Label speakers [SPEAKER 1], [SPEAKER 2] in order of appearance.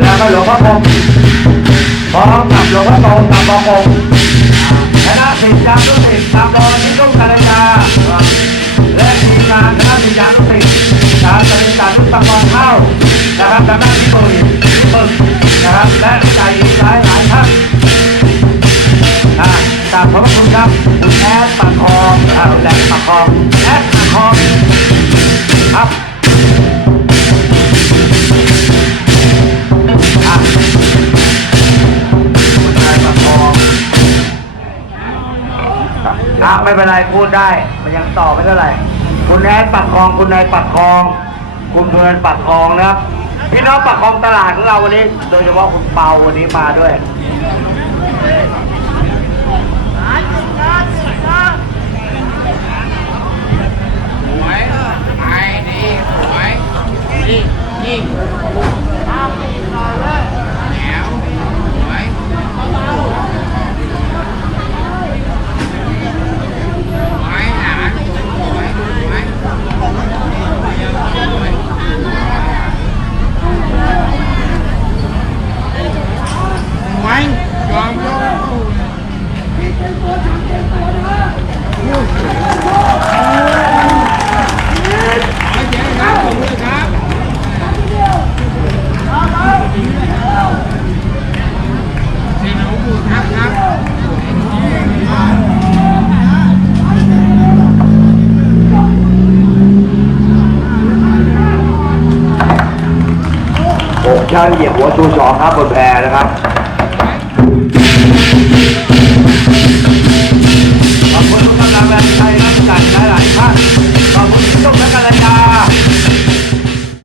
[SPEAKER 1] แล้วก็หลวงพ่อคงพอมกับหลวงพ่อโตกับพ่องคะศิษย์ารุศิษตามอยที่ต้องกัลยาและทีมงานคณะศิษย์จารุศิษย์ตามสริษัทตะกอนเขานะครับทดนที่ตุย และใจหลายหลายท่านอ่ากราบขอบพระคุณครับคุณแอดปากคองอ่าแหลมปากคองแอดปากคองครับอะคุณแอดปากคองอะไม่เป็นไรพูดได้ มันยังต่อไม่เท่าไหร่คุณแอดปากคอง คุณนายปากคอง คุณเพลินปากคองนะครับ พี่น้องปากคองตลาดของเราวันนี้ โดยเฉพาะคุณเปาวันนี้มาด้วย
[SPEAKER 2] สวยไอ้ดีสวยนี่นี่แหนวสวยสวยหลานสวยสวยสวยยอมยอม ขอเสียงครับขอบคุณครับเสียงหนูบูครับครับ
[SPEAKER 1] ห กชั้นเหยียบหัวชูสองครับบนแพนะครับ ท่านขอบคุณทุกท่